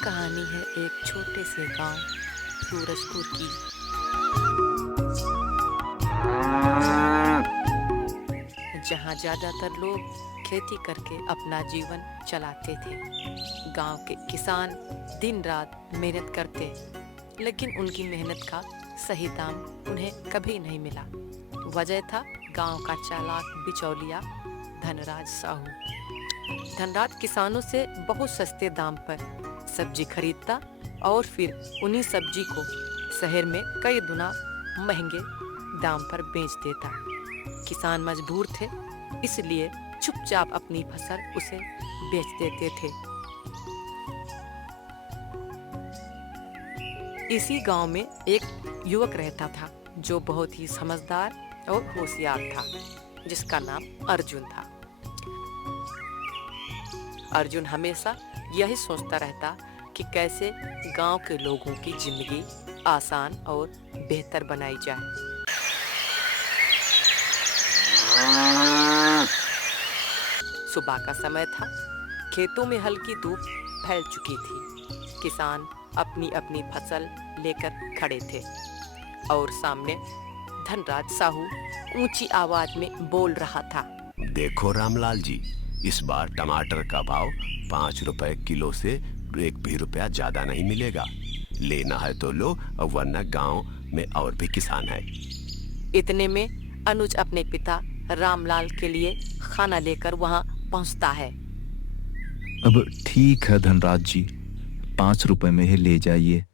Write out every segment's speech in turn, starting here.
कहानी है एक छोटे से गांव सूरजपुर की, जहां ज्यादातर लोग खेती करके अपना जीवन चलाते थे। गांव के किसान दिन रात मेहनत करते, लेकिन उनकी मेहनत का सही दाम उन्हें कभी नहीं मिला। वजह था गांव का चालाक बिचौलिया धनराज साहू। धनराज किसानों से बहुत सस्ते दाम पर सब्जी खरीदता और फिर उन्हीं सब्जी को शहर में कई गुना महंगे दाम पर बेच देता। किसान मजबूर थे, इसलिए चुपचाप अपनी फसल उसे बेच देते थे। इसी गांव में एक युवक रहता था जो बहुत ही समझदार और होशियार था, जिसका नाम अर्जुन था। अर्जुन हमेशा यही सोचता रहता कि कैसे गांव के लोगों की जिंदगी आसान और बेहतर बनाई जाए। सुबह का समय था, खेतों में हल्की धूप फैल चुकी थी। किसान अपनी अपनी फसल लेकर खड़े थे और सामने धनराज साहू ऊंची आवाज में बोल रहा था। देखो रामलाल जी, इस बार टमाटर का भाव 5 रुपए किलो से 1 भी रुपया ज्यादा नहीं मिलेगा। लेना है तो लो, वरना गांव में और भी किसान है। इतने में अनुज अपने पिता रामलाल के लिए खाना लेकर वहां पहुंचता है। अब ठीक है धनराज जी, 5 रुपए में ही ले जाइए।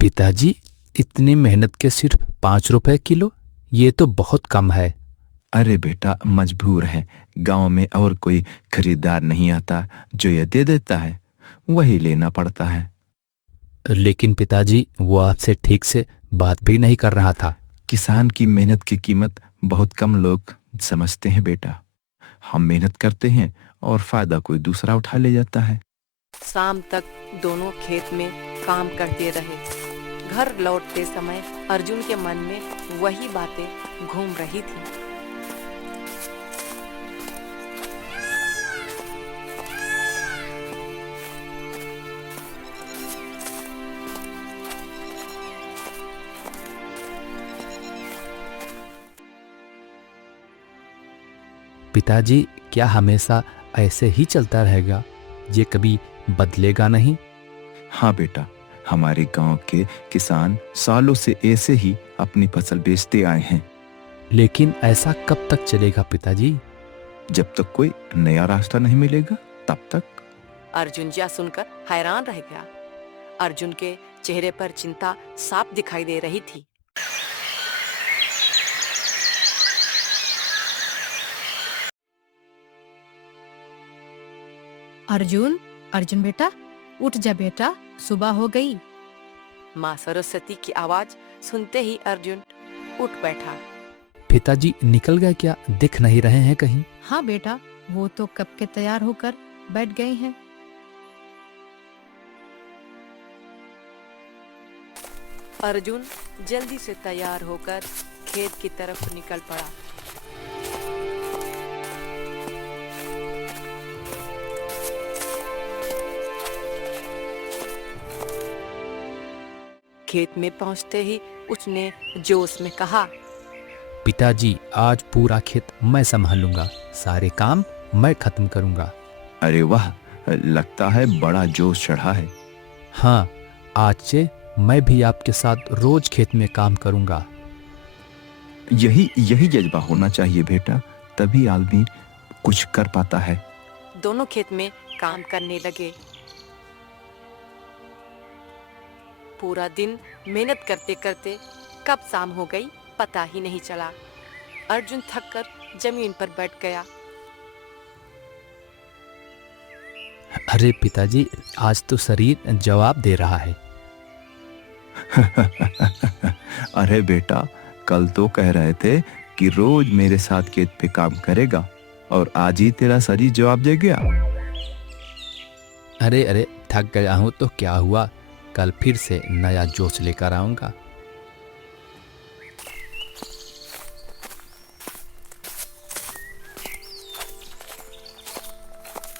पिताजी, इतनी मेहनत के सिर्फ 5 रुपए किलो, ये तो बहुत कम है। अरे बेटा, मजबूर है। गांव में और कोई खरीदार नहीं आता, जो ये दे देता है वही लेना पड़ता है। लेकिन पिताजी, वो आपसे ठीक से बात भी नहीं कर रहा था। किसान की मेहनत की कीमत बहुत कम लोग समझते हैं बेटा। हम मेहनत करते हैं और फायदा कोई दूसरा उठा ले जाता है। शाम तक दोनों खेत में काम करते रहे। घर लौटते समय अर्जुन के मन में वही बातें घूम रही थी। पिताजी, क्या हमेशा ऐसे ही चलता रहेगा? ये कभी बदलेगा नहीं? हाँ बेटा, हमारे गांव के किसान सालों से ऐसे ही अपनी फसल बेचते आए हैं। लेकिन ऐसा कब तक चलेगा पिताजी? जब तक कोई नया रास्ता नहीं मिलेगा तब तक। अर्जुन यह सुनकर हैरान रह गया। अर्जुन के चेहरे पर चिंता साफ दिखाई दे रही थी। अर्जुन, अर्जुन बेटा, उठ जा बेटा, सुबह हो गई। माँ सरस्वती की आवाज सुनते ही अर्जुन उठ बैठा। पिताजी निकल गए क्या? दिख नहीं रहे हैं कहीं? हाँ बेटा, वो तो कब के तैयार होकर बैठ गए हैं। अर्जुन जल्दी से तैयार होकर खेत की तरफ निकल पड़ा। खेत में पहुंचते ही उसने जोश में कहा, पिताजी, आज पूरा खेत मैं संभालूंगा, सारे काम मैं खत्म करूंगा। अरे वाह, लगता है बड़ा जोश चढ़ा है। हाँ, आज से मैं भी आपके साथ रोज खेत में काम करूंगा। यही जज्बा होना चाहिए बेटा, तभी आदमी कुछ कर पाता है। दोनों खेत में काम करने लगे। पूरा दिन मेहनत करते करते कब शाम हो गई पता ही नहीं चला। अर्जुन थककर जमीन पर बैठ गया। अरे पिताजी, आज तो शरीर जवाब दे रहा है। अरे बेटा, कल तो कह रहे थे कि रोज मेरे साथ खेत पे काम करेगा, और आज ही तेरा शरीर जवाब दे गया। अरे थक गया हूं तो क्या हुआ, कल फिर से नया जोश लेकर आऊंगा।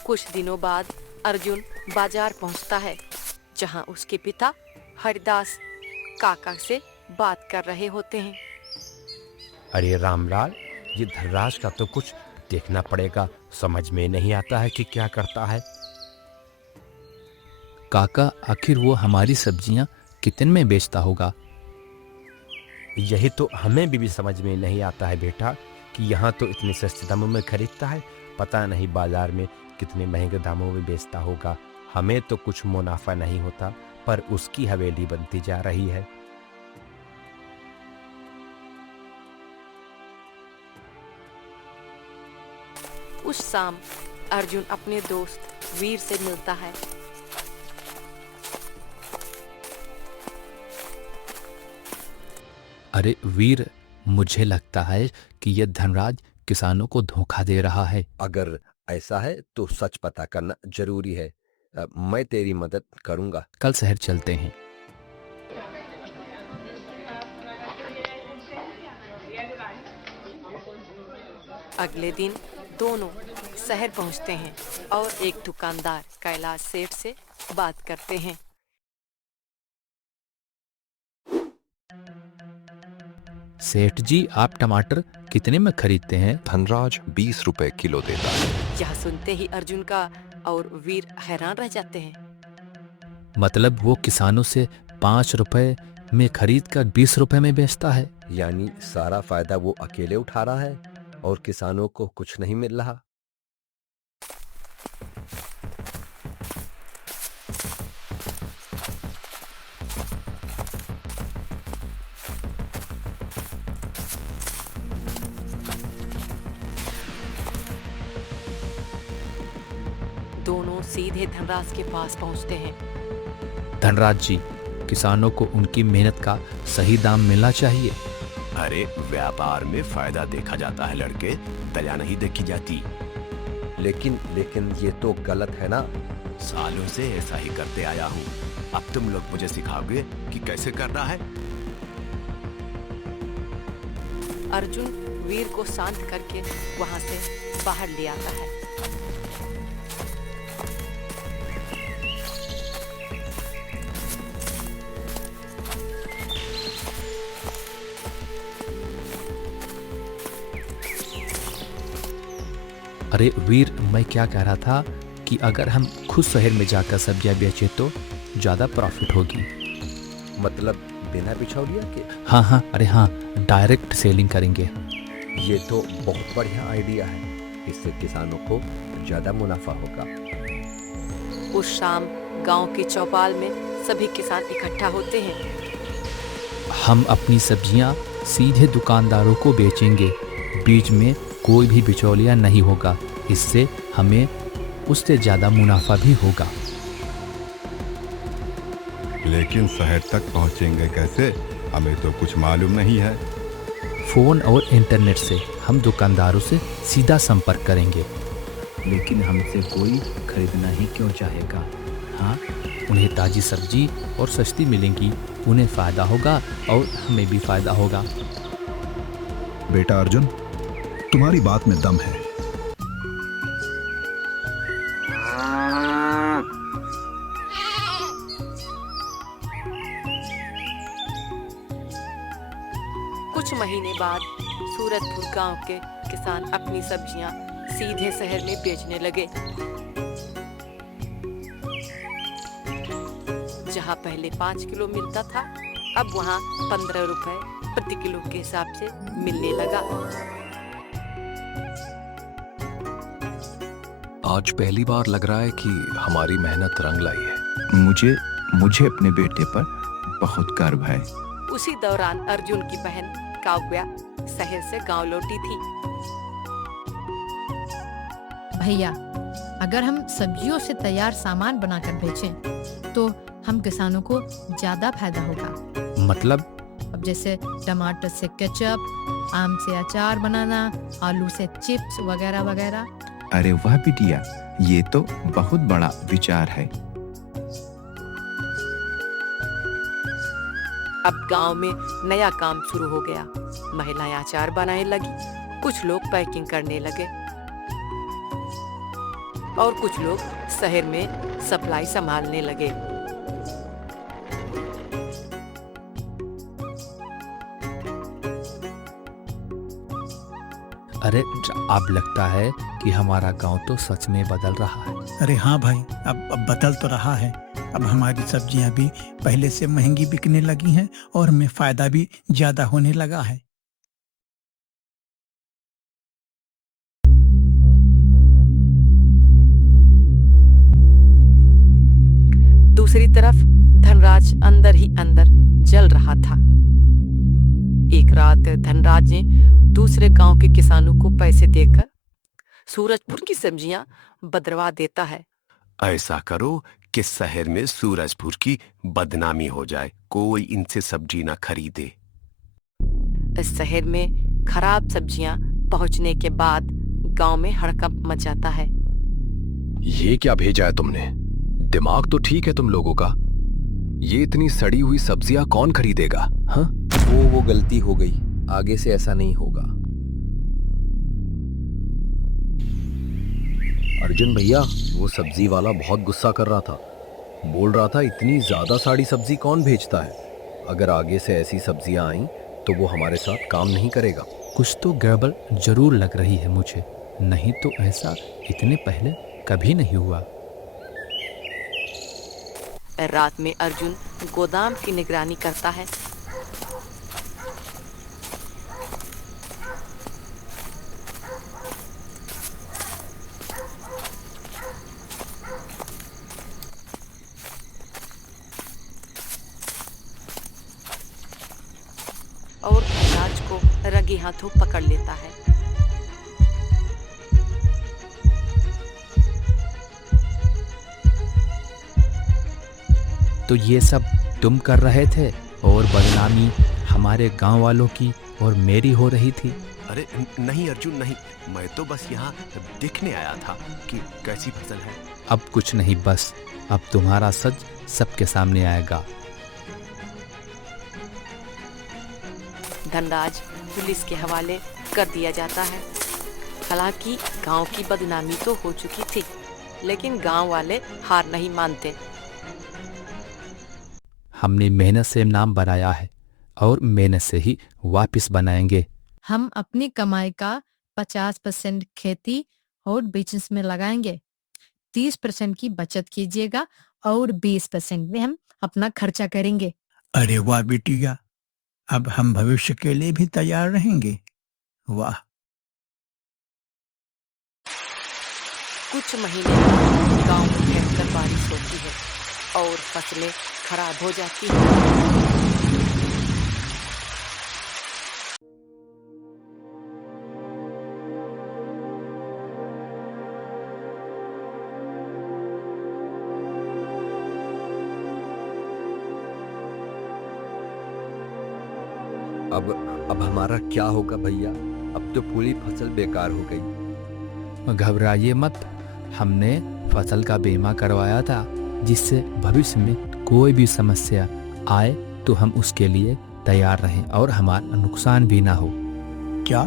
कुछ दिनों बाद अर्जुन बाजार पहुंचता है, जहां उसके पिता हरिदास काका से बात कर रहे होते हैं। अरे रामलाल, ये धनराज का तो कुछ देखना पड़ेगा, समझ में नहीं आता है कि क्या करता है। काका, आखिर वो हमारी सब्जियां कितने में बेचता होगा? यही तो हमें भी समझ में नहीं आता है बेटा, कि यहाँ तो इतने सस्ते दामों में खरीदता है, पता नहीं बाजार में कितने महंगे दामों में बेचता होगा। हमें तो कुछ मुनाफा नहीं होता, पर उसकी हवेली बनती जा रही है। उस शाम अर्जुन अपने दोस्त वीर से मिलता है। अरे वीर, मुझे लगता है कि यह धनराज किसानों को धोखा दे रहा है। अगर ऐसा है तो सच पता करना जरूरी है। मैं तेरी मदद करूंगा। कल शहर चलते हैं। अगले दिन दोनों शहर पहुंचते हैं और एक दुकानदार कैलाश सेठ से बात करते हैं। सेठ जी, आप टमाटर कितने में खरीदते हैं? धनराज 20 रुपए किलो देता है। यह सुनते ही अर्जुन का और वीर हैरान रह जाते हैं। मतलब वो किसानों से 5 रुपए में खरीद कर 20 रुपए में बेचता है? यानी सारा फायदा वो अकेले उठा रहा है और किसानों को कुछ नहीं मिल रहा। दोनों सीधे धनराज के पास पहुंचते हैं। धनराज जी, किसानों को उनकी मेहनत का सही दाम मिलना चाहिए। अरे व्यापार में फायदा देखा जाता है लड़के, दया नहीं देखी जाती। लेकिन ये तो गलत है ना। सालों से ऐसा ही करते आया हूँ, अब तुम लोग मुझे सिखाओगे कि कैसे करना है। अर्जुन वीर को शांत करके वहां से बाहर ले आता है। अरे वीर, मैं क्या कह रहा था कि अगर हम खुद शहर में जाकर सब्जियां बेचें तो ज़्यादा प्रॉफिट होगी। मतलब बिना बिचौलिया के? हाँ, अरे हाँ, डायरेक्ट सेलिंग करेंगे। ये तो बहुत बढ़िया आइडिया है। इससे किसानों को ज्यादा मुनाफा होगा। उस शाम गांव की चौपाल में सभी किसान इकट्ठा होते हैं। हम अपनी सब्जियां सीधे दुकानदारों को बेचेंगे, बीच में कोई भी बिचौलिया नहीं होगा। इससे हमें उससे ज़्यादा मुनाफा भी होगा। लेकिन शहर तक पहुंचेंगे कैसे? हमें तो कुछ मालूम नहीं है। फ़ोन और इंटरनेट से हम दुकानदारों से सीधा संपर्क करेंगे। लेकिन हमसे कोई खरीदना ही क्यों चाहेगा? हाँ, उन्हें ताज़ी सब्जी और सस्ती मिलेंगी, उन्हें फ़ायदा होगा और हमें भी फ़ायदा होगा। बेटा अर्जुन, तुम्हारी बात में दम है। कुछ महीने बाद सूरतपुर गांव के किसान अपनी सब्जियां सीधे शहर में बेचने लगे। जहां पहले 5 किलो मिलता था, अब वहां 15 रुपए प्रति किलो के हिसाब से मिलने लगा। आज पहली बार लग रहा है कि हमारी मेहनत रंग लाई है। मुझे अपने बेटे पर बहुत गर्व है। उसी दौरान अर्जुन की बहन काव्या शहर से गांव लौटी थी। भैया, अगर हम सब्जियों से तैयार सामान बनाकर बेचें तो हम किसानों को ज्यादा फायदा होगा। मतलब? अब जैसे टमाटर से केचप, आम से अचार बनाना, आलू से चिप्स वगैरह वगैरह। अरे वाह बिटिया, ये तो बहुत बड़ा विचार है। अब गांव में नया काम शुरू हो गया। महिलाएं अचार बनाने लगी, कुछ लोग पैकिंग करने लगे। और कुछ लोग शहर में सप्लाई संभालने लगे। अरे अब लगता है कि हमारा गांव तो सच में बदल रहा है। अरे हाँ भाई, अब बदल तो रहा है। अब हमारी सब्जियां भी पहले से महंगी बिकने लगी हैं और हमें फायदा भी ज्यादा होने लगा है। दूसरी तरफ धनराज अंदर ही अंदर जल रहा था। एक रात धनराज ने दूसरे गांव के किसानों को पैसे देकर सूरजपुर की सब्जियां बदलवा देता है। ऐसा करो कि शहर में सूरजपुर की बदनामी हो जाए, कोई इनसे सब्जी ना खरीदे। इस शहर में खराब सब्जियां पहुंचने के बाद गांव में हड़कंप मच जाता है। ये क्या भेजा है तुमने? दिमाग तो ठीक है तुम लोगों का। ये इतनी सड़ी हुई सब्जियां कौन खरीदेगा? हाँ, वो गलती हो गई, आगे से ऐसा नहीं होगा। अर्जुन भैया, वो सब्जी वाला बहुत गुस्सा कर रहा था। बोल रहा था इतनी ज्यादा साड़ी सब्जी कौन भेजता है। अगर आगे से ऐसी सब्जियां आईं तो वो हमारे साथ काम नहीं करेगा। कुछ तो गड़बड़ जरूर लग रही है मुझे, नहीं तो ऐसा इतने पहले कभी नहीं हुआ। रात में अर्जुन गोदाम की निगरानी करता है। और धनराज को रंगे हाथों पकड़ लेता है। तो ये सब तुम कर रहे थे और बदनामी हमारे गांव वालों की और मेरी हो रही थी। अरे नहीं अर्जुन नहीं, मैं तो बस यहाँ देखने आया था कि कैसी फसल है। अब कुछ नहीं, बस अब तुम्हारा सच सबके सामने आएगा। धनराज पुलिस के हवाले कर दिया जाता है। हालांकि गांव की बदनामी तो हो चुकी थी, लेकिन गांव वाले हार नहीं मानते। हमने मेहनत से नाम बनाया है और मेहनत से ही वापस बनाएंगे। हम अपनी कमाई का 50% खेती और बिजनेस में लगाएंगे। 30% की बचत कीजिएगा और 20% में हम अपना खर्चा करेंगे। अरे वाह बिटिया, अब हम भविष्य के लिए भी तैयार रहेंगे। वाह। कुछ महीने बाद गांव में भयंकर बारिश होती है और फसलें खराब हो जाती हैं। अब हमारा क्या होगा भैया? अब तो पूरी फसल बेकार हो गई। घबराइए मत, हमने फसल का बीमा करवाया था, जिससे भविष्य में कोई भी समस्या आए तो हम उसके लिए तैयार रहें और हमारा नुकसान भी ना हो। क्या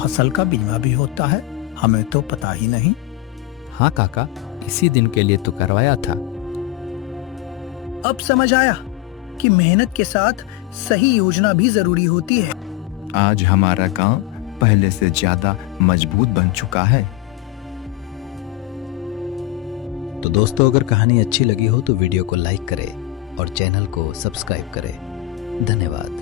फसल का बीमा भी होता है? हमें तो पता ही नहीं। हाँ काका, इसी दिन के लिए तो करवाया था। अब समझ आया कि मेहनत के साथ सही योजना भी जरूरी होती है। आज हमारा गांव पहले से ज्यादा मजबूत बन चुका है। तो दोस्तों, अगर कहानी अच्छी लगी हो तो वीडियो को लाइक करें और चैनल को सब्सक्राइब करें। धन्यवाद।